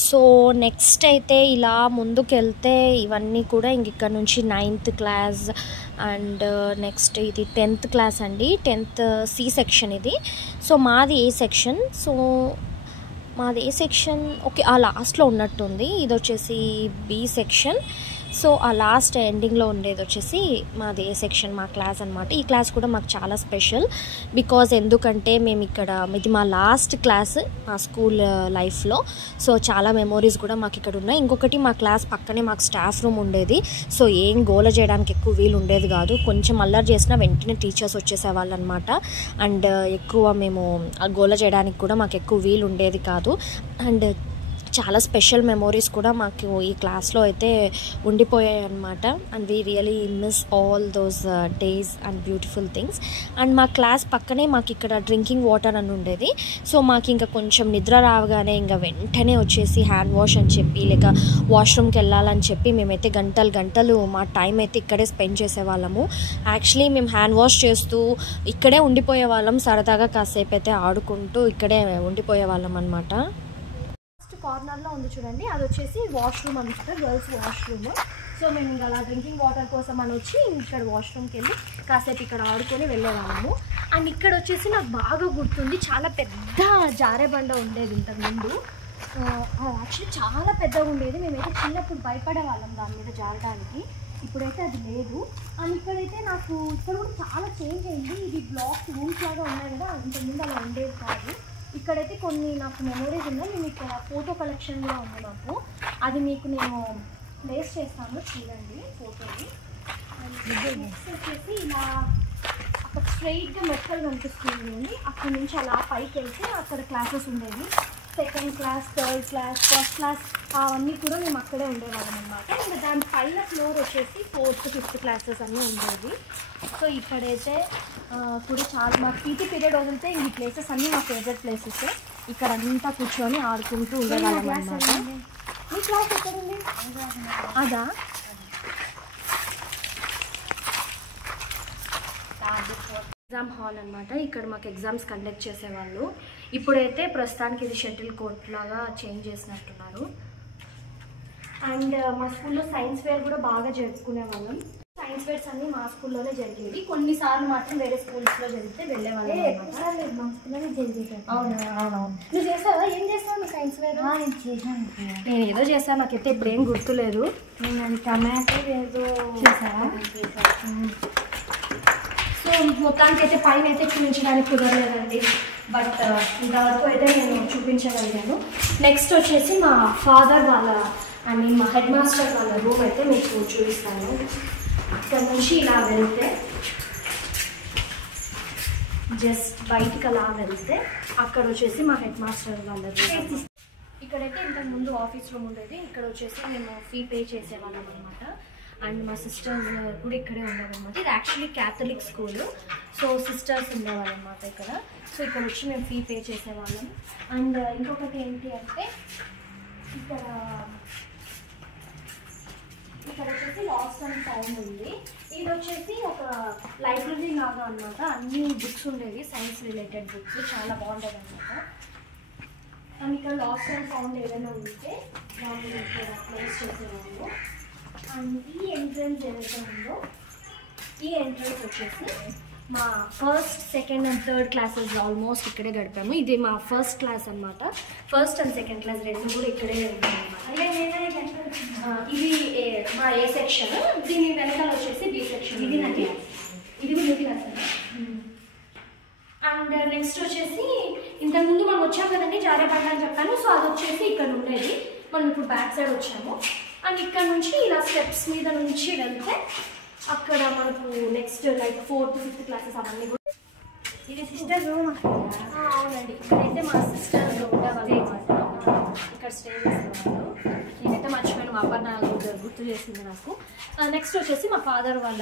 సో నెక్స్ట్ అయితే ఇలా ముందుకు వెళ్తే ఇవన్నీ కూడా ఇక్కడ నుంచి 9th క్లాస్ అండ్ నెక్స్ట్ ఇది 10th క్లాస్ అండి. 10th C సెక్షన్ ఇది. సో మాది ఏ సెక్షన్. సో మాది ఏ సెక్షన్ ఓకే, ఆ లాస్ట్లో ఉన్నట్టుంది. ఇది వచ్చేసి B సెక్షన్. సో ఆ లాస్ట్ ఎండింగ్లో ఉండేది వచ్చేసి మాది ఏ సెక్షన్, మా క్లాస్ అనమాట. ఈ క్లాస్ కూడా మాకు చాలా స్పెషల్ బికాజ్ ఎందుకంటే మేము ఇక్కడ ఇది మా లాస్ట్ క్లాస్ మా స్కూల్ లైఫ్లో. సో చాలా మెమోరీస్ కూడా మాకు ఇక్కడ ఉన్నాయి. ఇంకొకటి మా క్లాస్ పక్కనే మాకు స్టాఫ్ రూమ్ ఉండేది. సో ఏం గోల చేయడానికి ఎక్కువ వీలు ఉండేది కాదు. కొంచెం అల్లరి చేసినా వెంటనే టీచర్స్ వచ్చేసేవాళ్ళు అనమాట. అండ్ ఎక్కువ మేము గోల చేయడానికి కూడా మాకు ఎక్కువ వీలు ఉండేది కాదు. అండ్ చాలా స్పెషల్ మెమోరీస్ కూడా మాకు ఈ క్లాస్లో అయితే ఉండిపోయాయి అనమాట. And we really miss all those days and beautiful things. And మా క్లాస్ పక్కనే మాకు ఇక్కడ డ్రింకింగ్ వాటర్ అని ఉండేది. సో మాకు ఇంకా కొంచెం నిద్ర రావగానే ఇంకా వెంటనే వచ్చేసి హ్యాండ్ వాష్ అని చెప్పి లేక వాష్రూమ్కి వెళ్ళాలని చెప్పి మేమైతే గంటలు గంటలు మా టైం అయితే ఇక్కడే స్పెండ్ చేసేవాళ్ళము. యాక్చువల్లీ మేము హ్యాండ్ వాష్ చేస్తూ ఇక్కడే ఉండిపోయే వాళ్ళం. సరదాగా కాసేపు అయితే ఆడుకుంటూ ఇక్కడే ఉండిపోయే వాళ్ళం అనమాట. కార్నర్లో ఉంది చూడండి, అది వచ్చేసి వాష్రూమ్ అనమాట, గర్ల్స్ వాష్రూమ్. సో మేము ఇంకా అలా డ్రింకింగ్ వాటర్ కోసం అని వచ్చి ఇక్కడ వాష్రూమ్కి వెళ్ళి కాసేపు ఇక్కడ ఆడుకొని వెళ్ళేవాళ్ళము. అండ్ ఇక్కడ వచ్చేసి నాకు బాగా గుర్తుంది, చాలా పెద్ద జారే బండ ఉండేది ఇంతకుముందు. యాక్చువల్లీ చాలా పెద్దగా ఉండేది. మేమైతే చిన్నప్పుడు భయపడే వాళ్ళం దాని మీద జారడానికి. ఇప్పుడైతే అది లేదు. అండ్ ఇక్కడైతే నాకు ఇక్కడ కూడా చాలా చేంజ్ అయింది. ఇది బ్లాక్ రూమ్స్ లాగా ఉన్నాయి కదా, ఇంతకుముందు అలా ఉండేది కాదు. ఇక్కడైతే కొన్ని నాకు మెమోరీస్ ఉన్నాయి. నేను ఇక్కడ ఫోటో కలెక్షన్ కూడా ఉంది నాకు, అది మీకు నేను ప్లేస్ చేస్తాను చూడండి ఫోటోని. నెక్స్ట్ వచ్చేసి ఇలా అక్కడ స్ట్రైట్గా మెట్టలు కనిపిస్తుంది. అక్కడ నుంచి అలా పైకి వెళ్తే అక్కడ క్లాసెస్ ఉండేవి. 2nd class, 3rd class, 1st class అవన్నీ కూడా మేము అక్కడే ఉండేవాళ్ళం అనమాట. ఇంకా దాని పైన ఫ్లోర్ వచ్చేసి 4th, 5th క్లాసెస్ అన్నీ ఉండేవి. సో ఇక్కడైతే కూడా చాలా మాకు పీటీ పీరియడ్ వదిలితే ఈ ప్లేసెస్ అన్నీ మా ఫేవరెట్ ప్లేసెస్. ఇక్కడ అంతా కూర్చొని ఆడుకుంటూ ఉండేవాళ్ళం అనమాట. మీ క్లాస్ ఎక్కడుంది? అదా ఎగ్జామ్ హాల్ అనమాట. ఇక్కడ మాకు ఎగ్జామ్స్ కండక్ట్ చేసేవాళ్ళు. ఇప్పుడైతే ప్రస్తుతానికి ఇది షటిల్ కోర్ట్ లాగా చేంజ్ చేసినట్టున్నారు. అండ్ మా స్కూల్లో సైన్స్ ఫేర్ కూడా బాగా జరుపుకునేవాళ్ళం. సైన్స్ ఫేర్స్ అన్నీ మా స్కూల్లోనే జరిగేవి. కొన్నిసార్లు మాత్రం వేరే స్కూల్స్లో జరిగితే వెళ్ళేవాళ్ళం. మా స్కూల్లోనే జరిగేది. అవునవును. నువ్వు చేసావా? ఏం చేస్తావు నువ్వు సైన్స్ ఫేర్? నేను ఏదో చేశాను, నాకైతే ఇప్పుడు ఏం గుర్తులేదు. నేను అది టమాటో ఏదో చేసావా? సో మొత్తానికి అయితే పైన అయితే చూపించడానికి కుదరలేదండి, బట్ ఇంతవరకు అయితే నేను చూపించగలిగాను. నెక్స్ట్ వచ్చేసి మా ఫాదర్ వాళ్ళ మా హెడ్ మాస్టర్ వాళ్ళ రూమ్ అయితే మీకు చూపిస్తాను. ఇక్కడ నుంచి ఇలా వెళ్తే జస్ట్ బయటికి అలా వెళ్తే అక్కడ వచ్చేసి మా హెడ్ మాస్టర్ వాళ్ళ రూమ్. ఇక్కడైతే ఇంతకుముందు ఆఫీస్ రూమ్ ఉండేది. ఇక్కడ వచ్చేసి మేము ఫీ పే చేసేవాళ్ళం అనమాట. అండ్ మా సిస్టర్స్ కూడా ఇక్కడే ఉండేవాళ్ళమాట. ఇది actually Catholic school. So sisters ఉండేవాళ్ళు అనమాట ఇక్కడ. సో ఇక్కడ వచ్చి మేము ఫీ పే చేసేవాళ్ళం. అండ్ ఇంకొకటి ఏంటి అంటే ఇక్కడ వచ్చేసి లాస్ట్ అండ్ ఫౌండ్ ఉంది. ఇది వచ్చేసి ఒక లైబ్రరీ లాగా అనమాట. అన్ని బుక్స్ ఉండేవి, సైన్స్ రిలేటెడ్ బుక్స్, చాలా బాగుంటుంది అనమాట. అండ్ ఇక్కడ లాస్ట్ అండ్ ఫౌండ్ ఏదైనా ఉంటే దాన్ని ఇక్కడ ప్లేస్ చేసేవాళ్ళు. అండ్ ఈ ఎంట్రన్స్ ఏదైతే ఉందో ఈ ఎంట్రన్స్ వచ్చేసి మా 1st, 2nd and 3rd classes almost ఇక్కడే గడిపాము. ఇది మా 1st క్లాస్ అనమాట. 1st and 2nd క్లాస్ రెండు కూడా ఇక్కడే ఉంటాయన్నమాట. ఇది మా ఏ సెక్షన్, దీని వెనకాల వచ్చేసి బి సెక్షన్. ఇది నా క్లాస్, ఇది మీ క్లాస్. అండ్ నెక్స్ట్ వచ్చేసి ఇంతకుముందు మనం వచ్చాం కదండి జారేపడ్డ అని చెప్పాను. సో అది వచ్చేసి ఇక్కడ ఉండేది. మనం ఇప్పుడు బ్యాక్ సైడ్ వచ్చాము. అండ్ ఇక్కడ నుంచి ఇలా స్టెప్స్ మీద నుంచి వెళ్తే అక్కడ మనకు next like 4th, 5th classes అవన్నీ కూడా. ఇది సిస్టర్ రూమ్. అవునండి, ఇక్కడైతే మా సిస్టర్ ఉండేవాళ్ళు అనమాట. ఇక్కడ స్టే చేసేవాళ్ళు. నేనైతే మర్చిపోయాను మా అపర్ణ గుర్తు చేసింది నాకు. నెక్స్ట్ వచ్చేసి మా ఫాదర్ వాళ్ళ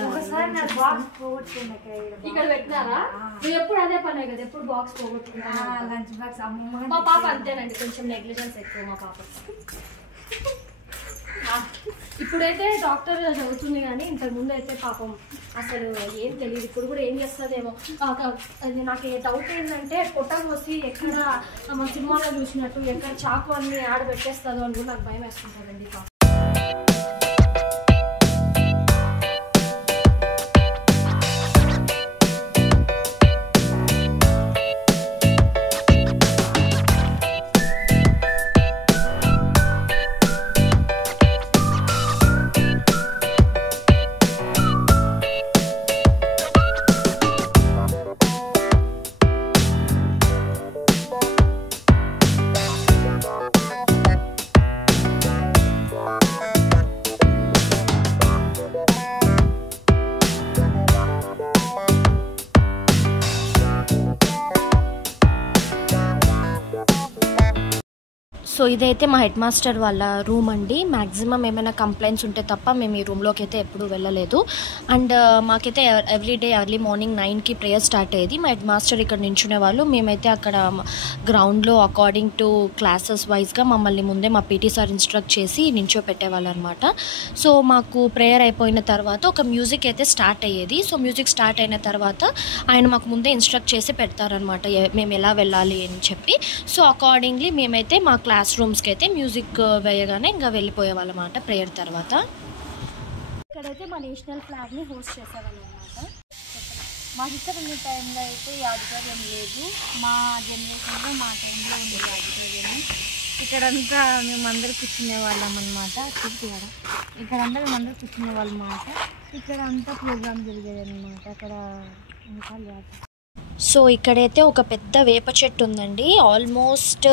ఇక్కడ పెట్టినారా? నువ్వు ఎప్పుడు అదే పనే కదా, ఎప్పుడు బాక్స్ పోగొట్టుకున్నా. మా పాప అంతేనండి, కొంచెం నెగ్లిజెన్స్ ఎక్కువ మా పాప. ఇప్పుడైతే డాక్టర్ చదువుతుంది కానీ ఇంతకుముందు అయితే పాపం అసలు ఏం తెలియదు. ఇప్పుడు కూడా ఏం చేస్తుందేమో. నాకు డౌట్ ఏంటంటే పొట్ట కోసి ఎక్కడ మన సినిమాలో చూసినట్టు ఎక్కడ చాకు అన్ని ఆడబెట్టేస్తుందో అని కూడా నాకు భయం వేస్తుంటుందండి. సో ఇదైతే మా హెడ్ మాస్టర్ వాళ్ళ రూమ్ అండి. మ్యాక్సిమం ఏమైనా కంప్లైంట్స్ ఉంటే తప్ప మేము ఈ రూమ్లోకి అయితే ఎప్పుడూ వెళ్ళలేదు. అండ్ మాకైతే ఎవ్రీడే ఎర్లీ మార్నింగ్ 9కి ప్రేయర్ స్టార్ట్ అయ్యేది. మా హెడ్ మాస్టర్ ఇక్కడ నించునే వాళ్ళు, మేమైతే అక్కడ గ్రౌండ్లో అకార్డింగ్ టు క్లాసెస్ వైజ్గా మమ్మల్ని ముందే మా పీటీ సార్ ఇన్స్ట్రక్ట్ చేసి నించోపెట్టేవాళ్ళు అనమాట. సో మాకు ప్రేయర్ అయిపోయిన తర్వాత ఒక మ్యూజిక్ అయితే స్టార్ట్ అయ్యేది. సో మ్యూజిక్ స్టార్ట్ అయిన తర్వాత ఆయన మాకు ముందే ఇన్స్ట్రక్ట్ చేసి పెడతారనమాట మేము ఎలా వెళ్ళాలి అని చెప్పి. సో అకార్డింగ్లీ మేమైతే మా క్లాస్ రూమ్స్కి అయితే మ్యూజిక్ వేయగానే ఇంకా వెళ్ళిపోయేవాళ్ళమాట ప్రేయర్ తర్వాత. ఇక్కడైతే మా నేషనల్ ఫ్లాగ్ని హోస్ట్ చేసేవాళ్ళనమాట. మా సిస్టర్ ఉన్న టైంలో అయితే ఈ ఆడిటోరియం లేదు, మా జనరేషన్లో మా టైంలో ఉంది ఆడిటోరియం. ఇక్కడంతా మేమందరూ కూర్చునే వాళ్ళం అనమాట. ఇక్కడంతా మేమందరూ కూర్చునే వాళ్ళం అన్నమాట. ఇక్కడ అంతా ప్రోగ్రామ్ జరిగేది అనమాట. అక్కడ ఇంకా సో ఇక్కడైతే ఒక పెద్ద వేప చెట్టు ఉందండి. ఆల్మోస్ట్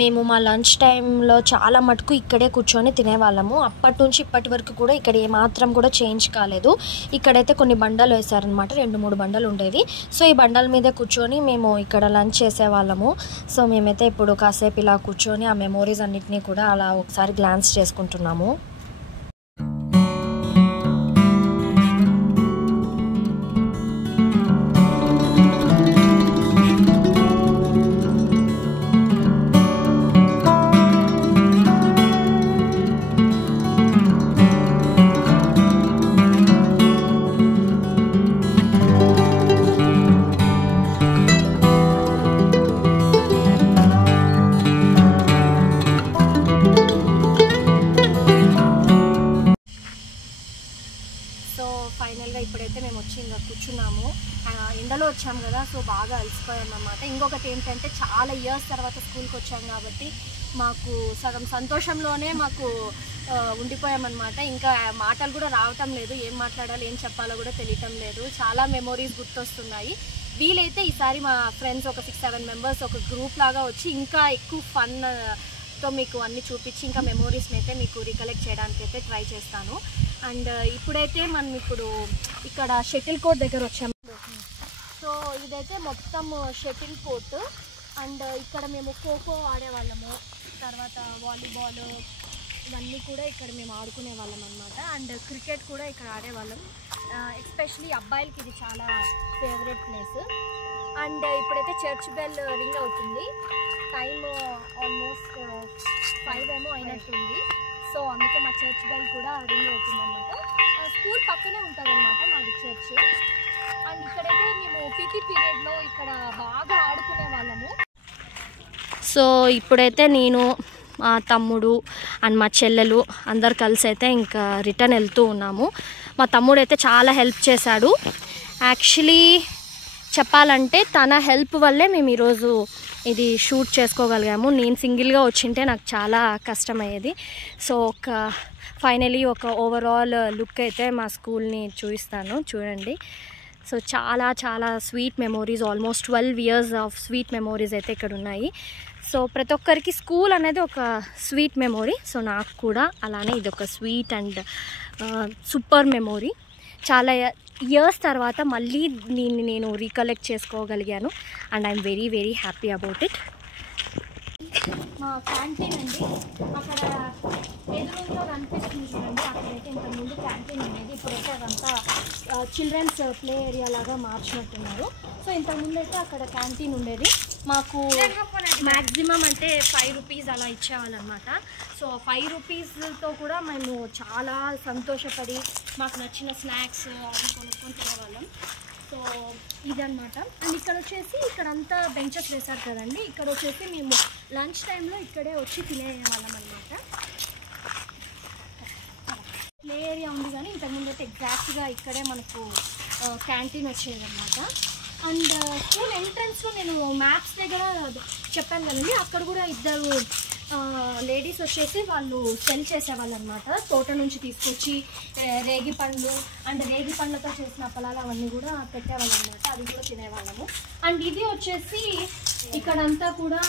మేము మా లంచ్ టైంలో చాలా మటుకు ఇక్కడే కూర్చొని తినేవాళ్ళము. అప్పటి నుంచి ఇప్పటి వరకు కూడా ఇక్కడ ఏమాత్రం కూడా చేంజ్ కాలేదు. ఇక్కడైతే కొన్ని బండలు వేసారనమాట, 2-3 బండలు ఉండేవి. సో ఈ బండల మీద కూర్చొని మేము ఇక్కడ లంచ్ చేసేవాళ్ళము. సో మేమైతే ఇప్పుడు కాసేపు ఇలా కూర్చొని ఆ మెమోరీస్ అన్నిటినీ కూడా అలా ఒకసారి గ్లాన్స్ చేసుకుంటున్నాము. ఫైనల్గా ఇప్పుడైతే మేము వచ్చి ఇంకా కూర్చున్నాము. ఎండలో వచ్చాము కదా, సో బాగా అలసిపోయాం అన్నమాట. ఇంకొకటి ఏంటంటే చాలా ఇయర్స్ తర్వాత స్కూల్కి వచ్చాము కాబట్టి మాకు సగం సంతోషంలోనే మాకు ఉండిపోయామన్నమాట. ఇంకా మాటలు కూడా రావటం లేదు, ఏం మాట్లాడాలి ఏం చెప్పాలో కూడా తెలియటం లేదు. చాలా మెమోరీస్ గుర్తొస్తున్నాయి. వీలైతే ఈసారి మా ఫ్రెండ్స్ ఒక 6-7 మెంబర్స్ ఒక గ్రూప్ లాగా వచ్చి ఇంకా ఎక్కువ ఫన్తో మీకు అన్నీ చూపించి ఇంకా మెమోరీస్ని అయితే మీకు రికలెక్ట్ చేయడానికి అయితే ట్రై చేస్తాను. అండ్ ఇప్పుడైతే మనం ఇక్కడ షటిల్ కోర్ట్ దగ్గర వచ్చాము. సో ఇదైతే మొత్తం షటిల్ కోర్ట్. అండ్ ఇక్కడ మేము ఖోఖో ఆడేవాళ్ళము, తర్వాత వాలీబాల్ ఇవన్నీ కూడా ఇక్కడ మేము ఆడుకునే వాళ్ళం అనమాట. అండ్ క్రికెట్ కూడా ఇక్కడ ఆడేవాళ్ళం. ఎస్పెషలీ అబ్బాయిలకి ఇది చాలా ఫేవరెట్ ప్లేస్. అండ్ ఇప్పుడైతే చర్చ్ బెల్ రింగ్ అవుతుంది. టైమ్ ఆల్మోస్ట్ 5 ఏమో అయినట్టుంది. సో అందుకే మా చర్చ్ బెల్ కూడా రింగ్ అవుతుంది అనమాట. స్కూల్ పక్కనే ఉంటుంది అనమాట మాది చర్చ్. అండ్ ఇక్కడైతే మేము పీటీ పీరియడ్లో ఇక్కడ బాగా ఆడుకునే వాళ్ళము. సో ఇప్పుడైతే నేను మా తమ్ముడు అండ్ మా చెల్లెలు అందరు కలిసి అయితే ఇంకా రిటర్న్ వెళ్తూ ఉన్నాము. మా తమ్ముడు అయితే చాలా హెల్ప్ చేశాడు. యాక్చువల్లీ చెప్పాలంటే తన హెల్ప్ వల్లే మేము ఈరోజు ఇది షూట్ చేసుకోగలిగాము. నేను సింగిల్గా వచ్చింటే నాకు చాలా కష్టమయ్యేది. సో ఫైనలీ ఒక ఓవరాల్ లుక్ అయితే మా స్కూల్ని చూపిస్తాను, చూడండి. సో చాలా చాలా sweet memories, almost 12 years of sweet memories అయితే ఇక్కడ ఉన్నాయి. సో ప్రతి ఒక్కరికి స్కూల్ అనేది ఒక స్వీట్ మెమోరీ. సో నాకు కూడా అలానే ఇది ఒక స్వీట్ అండ్ సూపర్ మెమోరీ. చాలా ఇయర్స్ తర్వాత మళ్ళీ దీన్ని నేను రీకలెక్ట్ చేసుకోగలిగాను. And I'm very very happy about it. మా క్యాంటీన్ అండి. అక్కడ ఎదురుగా కనిపిస్తుంది చూడండి, అక్కడైతే ఇంతకుముందు క్యాంటీన్ ఉండేది. ఇప్పుడైతే అదంతా చిల్డ్రన్స్ ప్లే ఏరియా లాగా మార్చినట్టున్నారు. సో ఇంతకుముందు అయితే అక్కడ క్యాంటీన్ ఉండేది. మాకు మ్యాక్సిమం అంటే 5 రూపీస్ అలా ఇచ్చేవాళ్ళు అనమాట. సో 5 రూపీస్తో కూడా మేము చాలా సంతోషపడి మాకు నచ్చిన స్నాక్స్ అవి కొనుక్కొని తినేవాళ్ళం. సో ఇదనమాట. అండ్ ఇక్కడ వచ్చేసి ఇక్కడంతా బెంచెస్ వేశారు కదండి, ఇక్కడ వచ్చేసి మేము లంచ్ టైంలో ఇక్కడే వచ్చి తినేవాళ్ళం అనమాట. ప్లే ఏరియా ఉంది కానీ ఇంతకుముందు అయితే ఎగ్జాక్ట్గా ఇక్కడే మనకు క్యాంటీన్ వచ్చేదన్నమాట. అండ్ స్కూల్ ఎంట్రన్స్లో నేను మ్యాప్స్ దగ్గర చెప్పాను కదండి, అక్కడ కూడా ఇద్దరు లేడీస్ వచ్చేసి వాళ్ళు సెల్ చేసేవాళ్ళు అనమాట. తోట నుంచి తీసుకొచ్చి రేగి పండ్లు అండ్ రేగి పండ్లతో చేసిన అప్పలాలు అవన్నీ కూడా పెట్టేవాళ్ళు అనమాట. అది కూడా తినేవాళ్ళము. అండ్ ఇది వచ్చేసి ఇక్కడంతా కూడా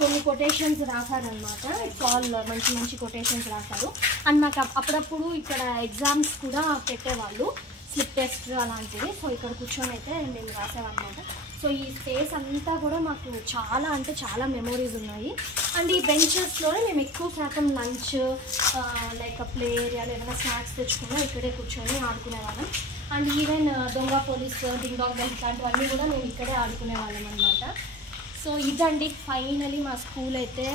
కొన్ని కొటేషన్స్ రాశారనమాట. ఆల్ మంచి మంచి కొటేషన్స్ రాశారు. అండ్ నాకు అప్పుడప్పుడు ఇక్కడ ఎగ్జామ్స్ కూడా పెట్టేవాళ్ళు, స్లిప్ టెస్ట్ అలాంటివి. సో ఇక్కడ కూర్చొని అయితే మేము రాసామన్నమాట. సో ఈ స్పేస్ అంతా కూడా మాకు చాలా అంటే చాలా మెమోరీస్ ఉన్నాయి. అండ్ ఈ బెంచెస్లోనే మేము ఎక్కువ శాతం లంచ్ లైక్ ప్లే ఏరియాలో ఏమైనా స్నాక్స్ తెచ్చుకున్నా ఇక్కడే కూర్చొని ఆడుకునేవాళ్ళం. అండ్ ఈవెన్ దొంగ పోలీస్, డింగ్ డాంగ్ బెల్ ఇట్లాంటివన్నీ కూడా మేము ఇక్కడే ఆడుకునేవాళ్ళం అనమాట. సో ఇదండి ఫైనలీ మా స్కూల్ అయితే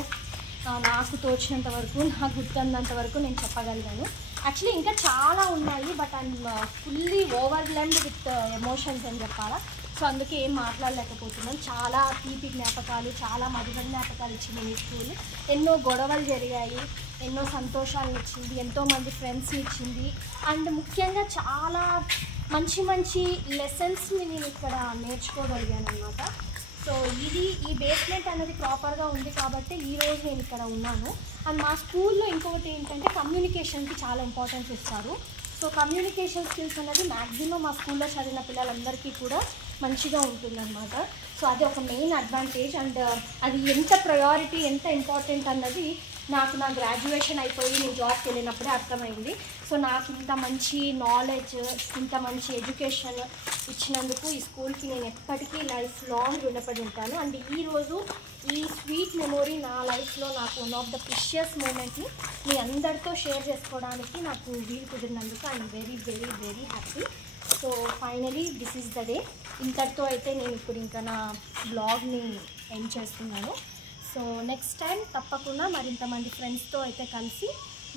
నాకు తోచినంత వరకు, నాకు గుర్తున్నంత వరకు నేను చెప్పగలిగాను. యాక్చువల్లీ ఇంకా చాలా ఉన్నాయి, but I'm fully overwhelmed with emotions అని చెప్పాలా. సో అందుకే ఏం మాట్లాడలేకపోతున్నాను. చాలా తీపి జ్ఞాపకాలు, చాలా మధుర జ్ఞాపకాలు ఇచ్చింది ఈ స్కూల్. ఎన్నో గొడవలు జరిగాయి, ఎన్నో సంతోషాలను ఇచ్చింది, ఎంతోమంది ఫ్రెండ్స్ని ఇచ్చింది. అండ్ ముఖ్యంగా చాలా మంచి మంచి లెసన్స్ని నేను ఇక్కడ నేర్చుకోగలిగాను అనమాట. సో ఈ బేస్మెంట్ అనేది ప్రాపర్గా ఉంది కాబట్టి ఈరోజు నేను ఇక్కడ ఉన్నాను. అండ్ మా స్కూల్లో ఇంకొకటి ఏంటంటే కమ్యూనికేషన్కి చాలా ఇంపార్టెన్స్ ఇస్తారు. సో కమ్యూనికేషన్ స్కిల్స్ అనేది మ్యాక్సిమం మా స్కూల్లో చదివిన పిల్లలందరికీ కూడా మంచిగా ఉంటుందన్నమాట. సో అది ఒక మెయిన్ అడ్వాంటేజ్. అండ్ అది ఎంత ప్రయారిటీ, ఎంత ఇంపార్టెంట్ అన్నది నాకు నా గ్రాడ్యుయేషన్ అయిపోయి నేను జాబ్కి వెళ్ళినప్పుడే అర్థమైంది. సో నాకు ఇంత మంచి నాలెడ్జ్, ఇంత మంచి ఎడ్యుకేషన్ ఇచ్చినందుకు ఈ స్కూల్కి నేను ఎప్పటికీ లైఫ్ లాంగ్ రుణపడి ఉంటాను. అండ్ ఈరోజు ఈ స్వీట్ మెమొరీ నా లైఫ్లో నాకు వన్ ఆఫ్ ద ప్రిషియస్ మూమెంట్ని మీ అందరితో షేర్ చేసుకోవడానికి నాకు వీలు కుదిరినందుకు I'm very very very happy. So finally this is the day. ఇంతటితో అయితే నేను ఇప్పుడు ఇంకా నా బ్లాగ్ని ఎండ్ చేస్తున్నాను. సో నెక్స్ట్ టైం తప్పకుండా మరింతమంది ఫ్రెండ్స్తో అయితే కలిసి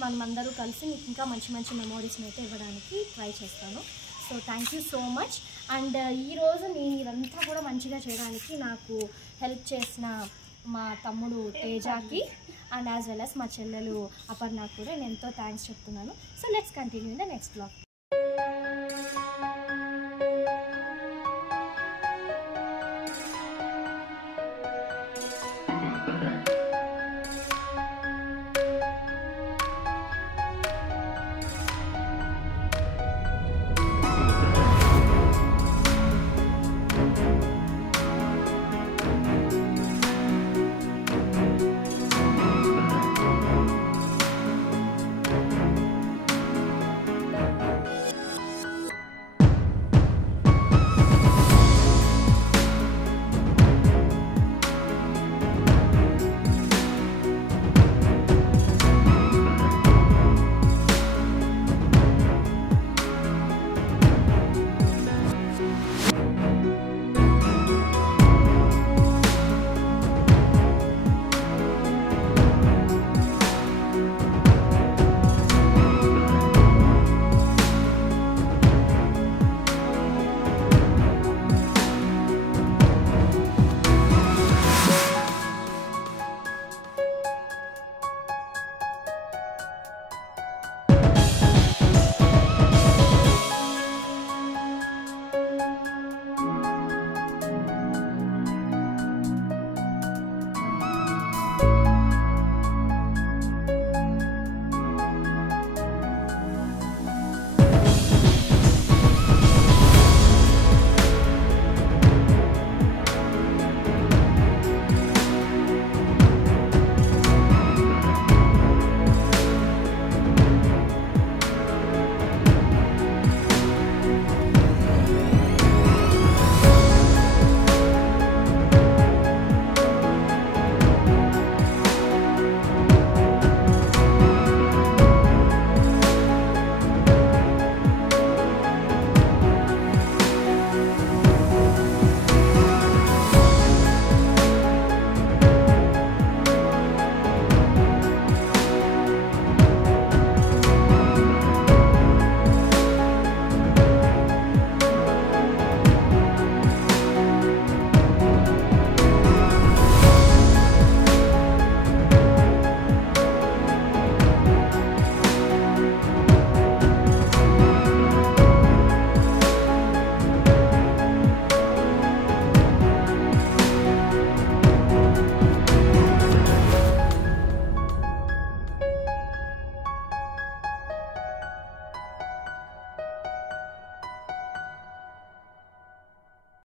మనమందరూ కలిసి మీకు ఇంకా మంచి మంచి మెమోరీస్ని అయితే ఇవ్వడానికి ట్రై చేస్తాను. So thank you so much. And ఈరోజు నేను ఇదంతా కూడా మంచిగా చేయడానికి నాకు హెల్ప్ చేసిన మా తమ్ముడు తేజాకి అండ్ యాజ్ వెల్ as మా చెల్లెలు అపర్ణకు కూడా నేను ఎంతో థ్యాంక్స్ చెప్తున్నాను. So let's continue in the next blog.